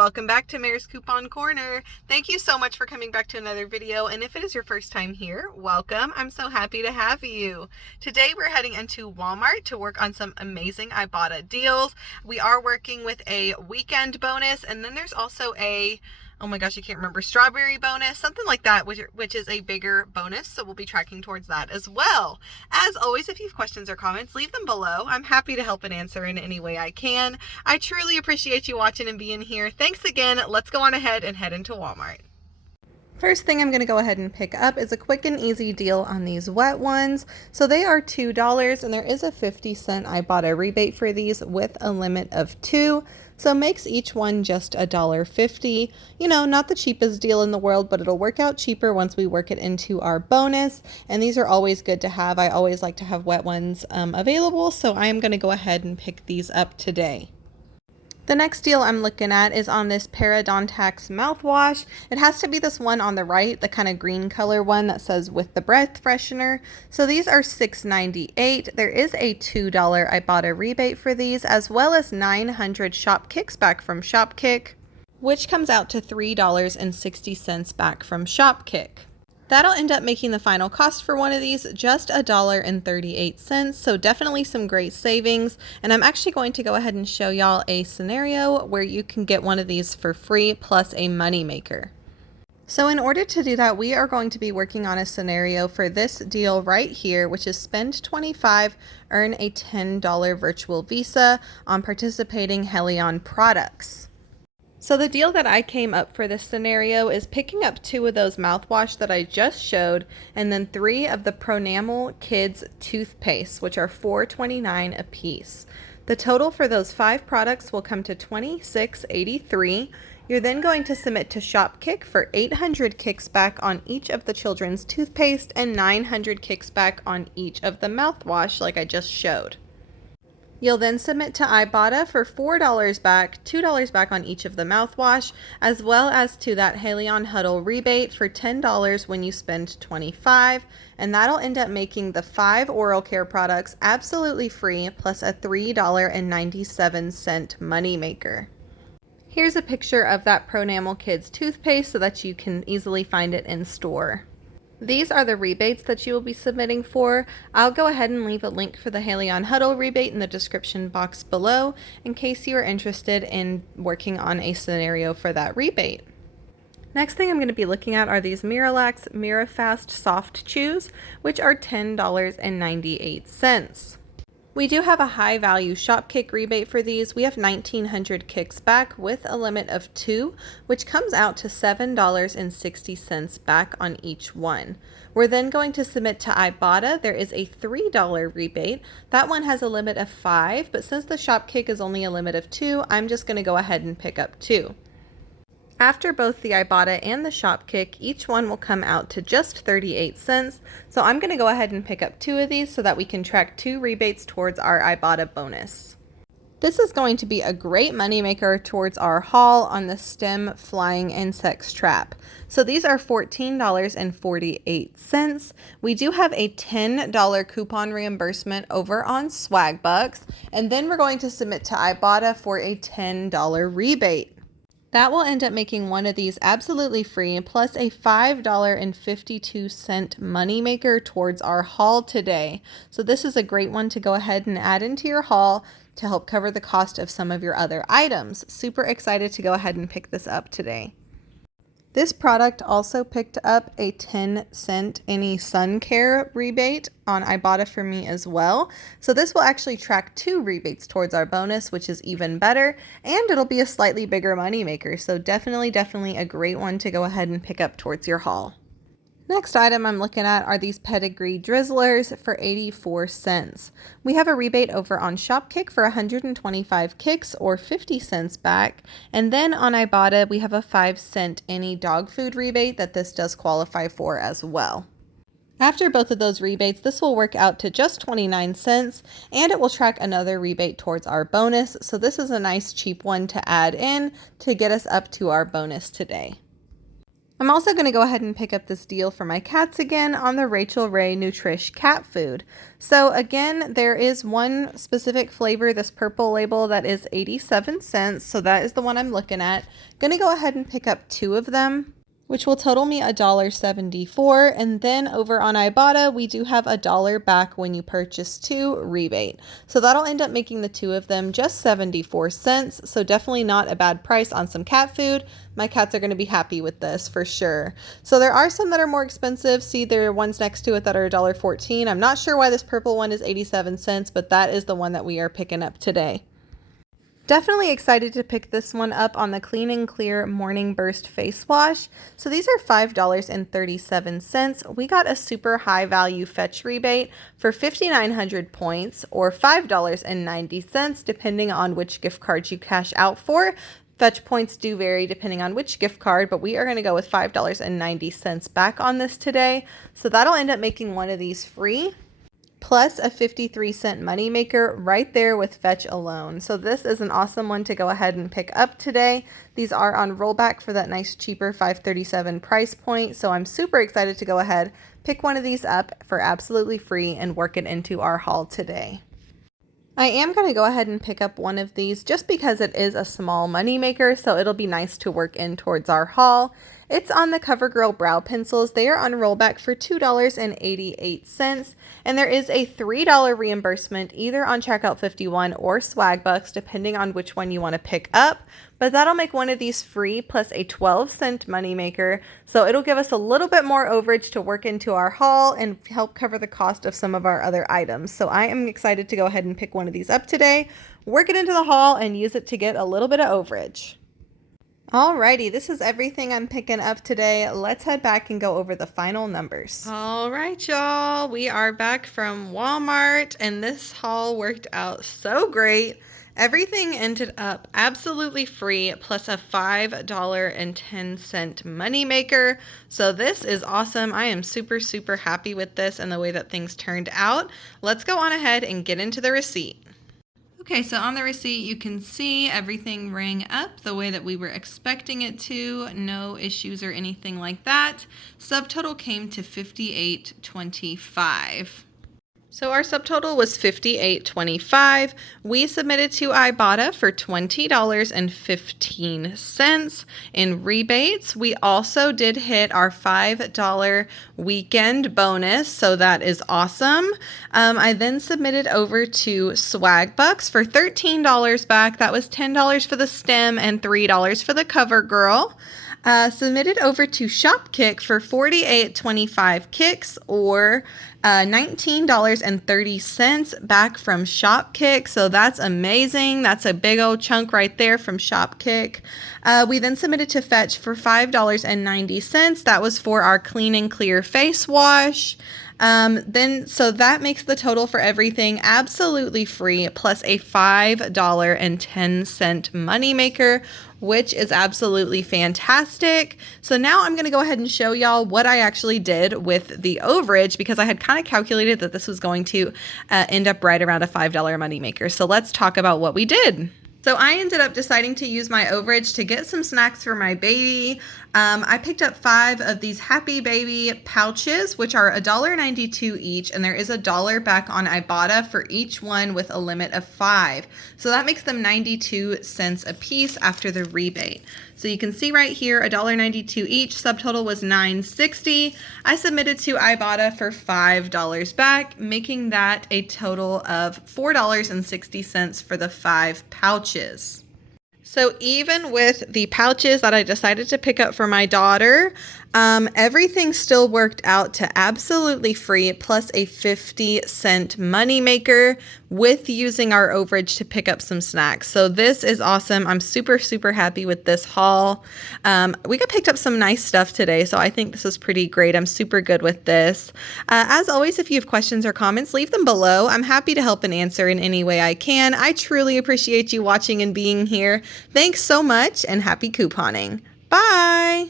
welcome back to Mayor's Coupon Corner. Thank you so much for coming back to another video, and if it is your first time here, welcome. I'm so happy to have you. Today we're heading into Walmart to work on some amazing Ibotta deals. We are working with a weekend bonus, and then there's also a, oh my gosh, I can't remember, strawberry bonus, something like that, which is a bigger bonus, so we'll be tracking towards that as well. As always, if you have questions or comments, leave them below. I'm happy to help and answer in any way I can. I truly appreciate you watching and being here. Thanks again. Let's go on ahead and head into Walmart. First thing I'm going to go ahead and pick up is a quick and easy deal on these wet ones. So they are $2 and there is a 50-cent Ibotta rebate for these with a limit of 2. So makes each one just $1.50. You know, not the cheapest deal in the world, but it'll work out cheaper once we work it into our bonus. And these are always good to have. I always like to have wet ones available, so I'm going to go ahead and pick these up today. The next deal I'm looking at is on this Parodontax mouthwash. It has to be this one on the right, the kind of green color one that says with the breath freshener. So these are $6.98. There is a $2 Ibotta rebate for these, as well as 900 shop kicks back from Shopkick, which comes out to $3.60 back from Shopkick. That'll end up making the final cost for one of these just $1.38, so definitely some great savings. And I'm actually going to go ahead and show y'all a scenario where you can get one of these for free plus a money maker. So in order to do that, we are going to be working on a scenario for this deal right here, which is spend $25, earn a $10 virtual Visa on participating Haleon products. So the deal that I came up for this scenario is picking up 2 of those mouthwash that I just showed, and then 3 of the Pronamel Kids toothpaste, which are $4.29 a piece. The total for those 5 products will come to $26.83. You're then going to submit to Shopkick for 800 kicks back on each of the children's toothpaste and 900 kicks back on each of the mouthwash like I just showed. You'll then submit to Ibotta for $4 back, $2 back on each of the mouthwash, as well as to that haleon huddle rebate for $10 when you spend $25, and that'll end up making the 5 oral care products absolutely free, plus a $3.97 money maker. Here's a picture of that Pronamel Kids toothpaste so that you can easily find it in store. These are the rebates that you will be submitting for. I'll go ahead and leave a link for the haleon huddle rebate in the description box below in case you are interested in working on a scenario for that rebate. Next thing I'm going to be looking at are these Miralax Mirafast Soft Chews, which are $10.98. We do have a high value Shopkick rebate for these. We have 1,900 kicks back with a limit of 2, which comes out to $7.60 back on each one. We're then going to submit to Ibotta. There is a $3 rebate. That one has a limit of 5, but since the Shopkick is only a limit of 2, I'm just going to go ahead and pick up 2. After both the Ibotta and the Shopkick, each one will come out to just 38 cents. So I'm going to go ahead and pick up 2 of these so that we can track 2 rebates towards our Ibotta bonus. This is going to be a great moneymaker towards our haul on the STEM Flying Insects Trap. So these are $14.48. We do have a $10 coupon reimbursement over on Swagbucks, and then we're going to submit to Ibotta for a $10 rebate. That will end up making one of these absolutely free, plus a $5.52 moneymaker towards our haul today. So this is a great one to go ahead and add into your haul to help cover the cost of some of your other items. Super excited to go ahead and pick this up today. This product also picked up a 10-cent any sun care rebate on Ibotta for me as well. So this will actually track 2 rebates towards our bonus, which is even better, and it'll be a slightly bigger money maker. So definitely a great one to go ahead and pick up towards your haul. Next item I'm looking at are these Pedigree Drizzlers for 84 cents. We have a rebate over on Shopkick for 125 kicks or 50 cents back. And then on Ibotta, we have a 5-cent any dog food rebate that this does qualify for as well. After both of those rebates, this will work out to just 29 cents, and it will track another rebate towards our bonus. So this is a nice cheap one to add in to get us up to our bonus today. I'm also going to go ahead and pick up this deal for my cats again on the Rachel Ray Nutrish cat food. So again, there is one specific flavor, this purple label, that is 87 cents. So that is the one I'm looking at. Going to go ahead and pick up 2 of them, which will total me $1.74. And then over on Ibotta, we do have $1 back when you purchase 2 rebate. So that'll end up making the 2 of them just 74 cents. So definitely not a bad price on some cat food. My cats are going to be happy with this for sure. So there are some that are more expensive. See, there are ones next to it that are $1.14. I'm not sure why this purple one is 87 cents, but that is the one that we are picking up today. Definitely excited to pick this one up on the Clean and Clear Morning Burst Face Wash. So these are $5.37. We got a super high value fetch rebate for 5,900 points or $5.90 depending on which gift cards you cash out for. Fetch points do vary depending on which gift card, but we are going to go with $5.90 back on this today. So that'll end up making one of these free, plus a 53-cent moneymaker right there with fetch alone. So this is an awesome one to go ahead and pick up today. These are on rollback for that nice cheaper $5.37 price point. So I'm super excited to go ahead, pick one of these up for absolutely free and work it into our haul today. I am going to go ahead and pick up one of these just because it is a small money maker, so it'll be nice to work in towards our haul. It's on the CoverGirl brow pencils. They are on rollback for $2.88, and there is a $3 reimbursement either on Checkout 51 or Swag Bucks, depending on which one you want to pick up. But that'll make one of these free plus a 12-cent moneymaker, so it'll give us a little bit more overage to work into our haul and help cover the cost of some of our other items. So I am excited to go ahead and pick one of these up today, work it into the haul, and use it to get a little bit of overage. Alrighty, this is everything I'm picking up today. Let's head back and go over the final numbers. All right, y'all, we are back from Walmart, and this haul worked out so great. Everything ended up absolutely free, plus a $5.10 moneymaker. So this is awesome. I am super, super happy with this and the way that things turned out. Let's go on ahead and get into the receipt. Okay, so on the receipt, you can see everything rang up the way that we were expecting it to. No issues or anything like that. Subtotal came to $58.25. So our subtotal was $58.25. We submitted to Ibotta for $20.15 in rebates. We also did hit our $5 weekend bonus, so that is awesome. I then submitted over to Swag Bucks for $13 back. That was $10 for the stem and $3 for the CoverGirl. Submitted over to Shopkick for $48.25 kicks or $19.30 back from Shopkick. So that's amazing. That's a big old chunk right there from Shopkick. We then submitted to Fetch for $5.90. That was for our Clean and Clear face wash. So that makes the total for everything absolutely free, plus a $5.10 moneymaker, which is absolutely fantastic. So now I'm going to go ahead and show y'all what I actually did with the overage, because I had kind of calculated that this was going to end up right around a $5 moneymaker. So let's talk about what we did. So I ended up deciding to use my overage to get some snacks for my baby. I picked up 5 of these Happy Baby pouches, which are $1.92 each, and there is $1 back on Ibotta for each one with a limit of 5. So that makes them 92 cents a piece after the rebate. So you can see right here, $1.92 each, subtotal was $9.60. I submitted to Ibotta for $5 back, making that a total of $4.60 for the 5 pouches. So even with the pouches that I decided to pick up for my daughter, everything still worked out to absolutely free, plus a 50-cent moneymaker with using our overage to pick up some snacks. So this is awesome. I'm super, super happy with this haul. We got picked up some nice stuff today, so I think this is pretty great. I'm super good with this. As always, if you have questions or comments, leave them below. I'm happy to help and answer in any way I can. I truly appreciate you watching and being here. Thanks so much, and happy couponing. Bye!